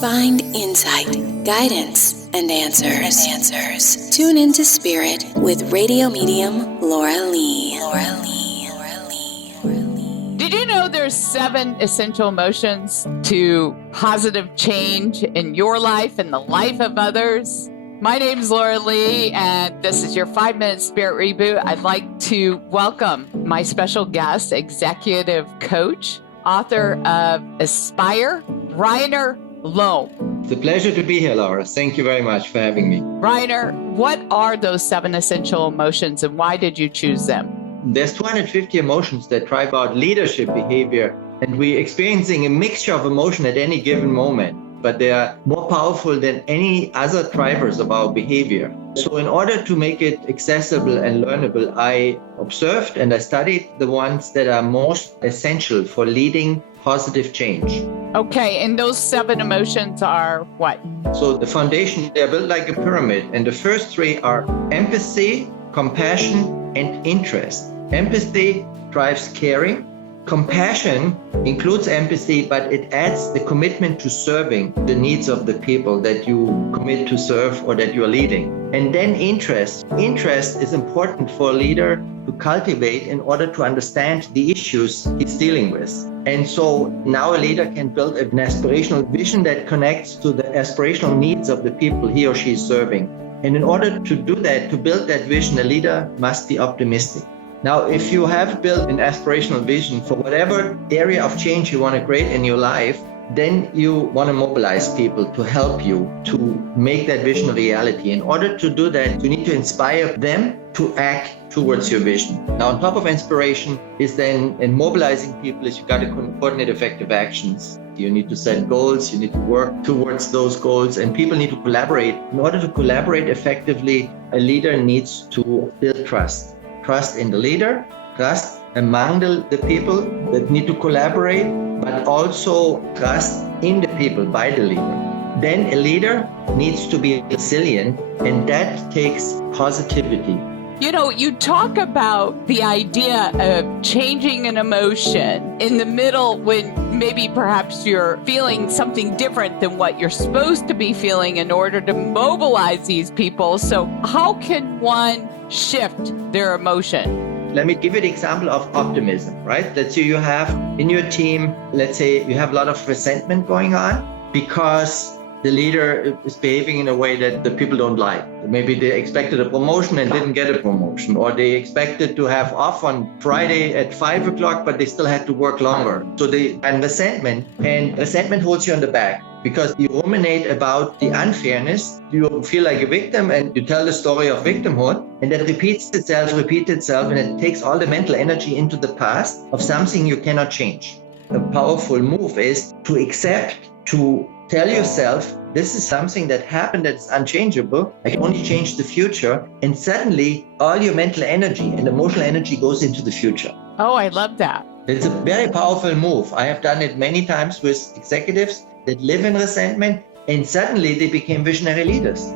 Find insight, guidance, and answers. Tune into Spirit with radio medium Laura Lee. Did you know there's 7 essential emotions to positive change in your life and the life of others? My name's Laura Lee, and this is your 5-minute Spirit Reboot. I'd like to welcome my special guest, executive coach, author of Aspire, Reiner Lomb. It's a pleasure to be here, Laura. Thank you very much for having me. Reiner, what are those 7 essential emotions and why did you choose them? There's 250 emotions that drive our leadership behavior, and we're experiencing a mixture of emotion at any given moment, but they are more powerful than any other drivers of our behavior. So in order to make it accessible and learnable, I observed and I studied the ones that are most essential for leading positive change. Okay, and those 7 emotions are what? So the foundation, they're built like a pyramid, and the first 3 are empathy, compassion, and interest. Empathy drives caring. Compassion includes empathy, but it adds the commitment to serving the needs of the people that you commit to serve or that you are leading. And then interest. Interest is important for a leader to cultivate in order to understand the issues he's dealing with. And so now a leader can build an aspirational vision that connects to the aspirational needs of the people he or she is serving. And in order to do that, to build that vision, a leader must be optimistic. Now, if you have built an aspirational vision for whatever area of change you want to create in your life, then you want to mobilize people to help you to make that vision a reality. In order to do that, you need to inspire them to act towards your vision. Now, on top of inspiration is then, in mobilizing people, is you got to coordinate effective actions. You need to set goals, you need to work towards those goals, and people need to collaborate. In order to collaborate effectively, a leader needs to build trust. Trust in the leader, trust among the people that need to collaborate, but also trust in the people by the leader. Then a leader needs to be resilient, and that takes positivity. You know, you talk about the idea of changing an emotion in the middle when maybe perhaps you're feeling something different than what you're supposed to be feeling in order to mobilize these people. So how can one shift their emotion? Let me give you the example of optimism, right? Let's say you have in your team, let's say you have a lot of resentment going on because the leader is behaving in a way that the people don't like. Maybe they expected a promotion and didn't get a promotion, or they expected to have off on Friday at 5 o'clock, but they still had to work longer. So resentment holds you on the back because you ruminate about the unfairness. You feel like a victim and you tell the story of victimhood, and that repeats itself, and it takes all the mental energy into the past of something you cannot change. A powerful move is to accept, to tell yourself, this is something that happened that's unchangeable. I can only change the future. And suddenly all your mental energy and emotional energy goes into the future. Oh, I love that. It's a very powerful move. I have done it many times with executives that live in resentment, and suddenly they became visionary leaders.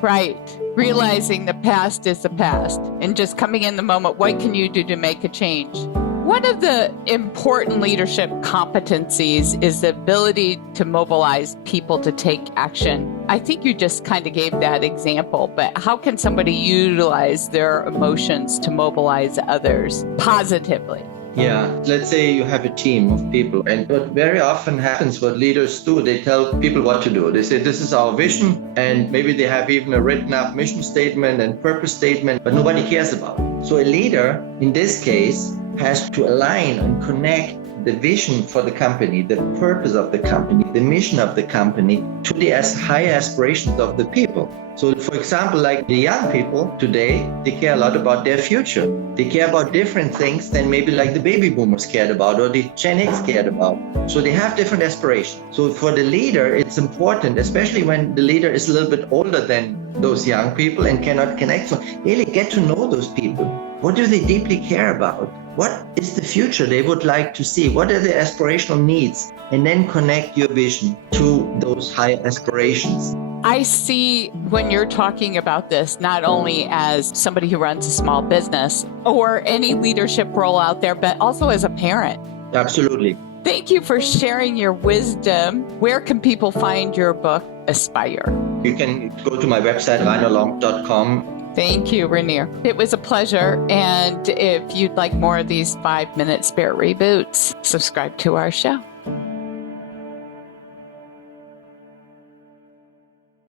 Right. Realizing the past is the past and just coming in the moment. What can you do to make a change? One of the important leadership competencies is the ability to mobilize people to take action. I think you just kind of gave that example, but how can somebody utilize their emotions to mobilize others positively? Yeah, let's say you have a team of people, and what very often happens, what leaders do, they tell people what to do. They say, this is our vision, and maybe they have even a written up mission statement and purpose statement, but nobody cares about it. So a leader, in this case, has to align and connect the vision for the company, the purpose of the company, the mission of the company to the high aspirations of the people. So for example, like the young people today, they care a lot about their future. They care about different things than maybe like the baby boomers cared about or the Gen X cared about. So they have different aspirations. So for the leader, it's important, especially when the leader is a little bit older than those young people and cannot connect. So really get to know those people. What do they deeply care about? What is the future they would like to see? What are their aspirational needs? And then connect your vision to those high aspirations. I see when you're talking about this, not only as somebody who runs a small business or any leadership role out there, but also as a parent. Absolutely. Thank you for sharing your wisdom. Where can people find your book, Aspire? You can go to my website, reinerlomb.com. Thank you, Reiner. It was a pleasure. And if you'd like more of these 5-minute spirit reboots, subscribe to our show.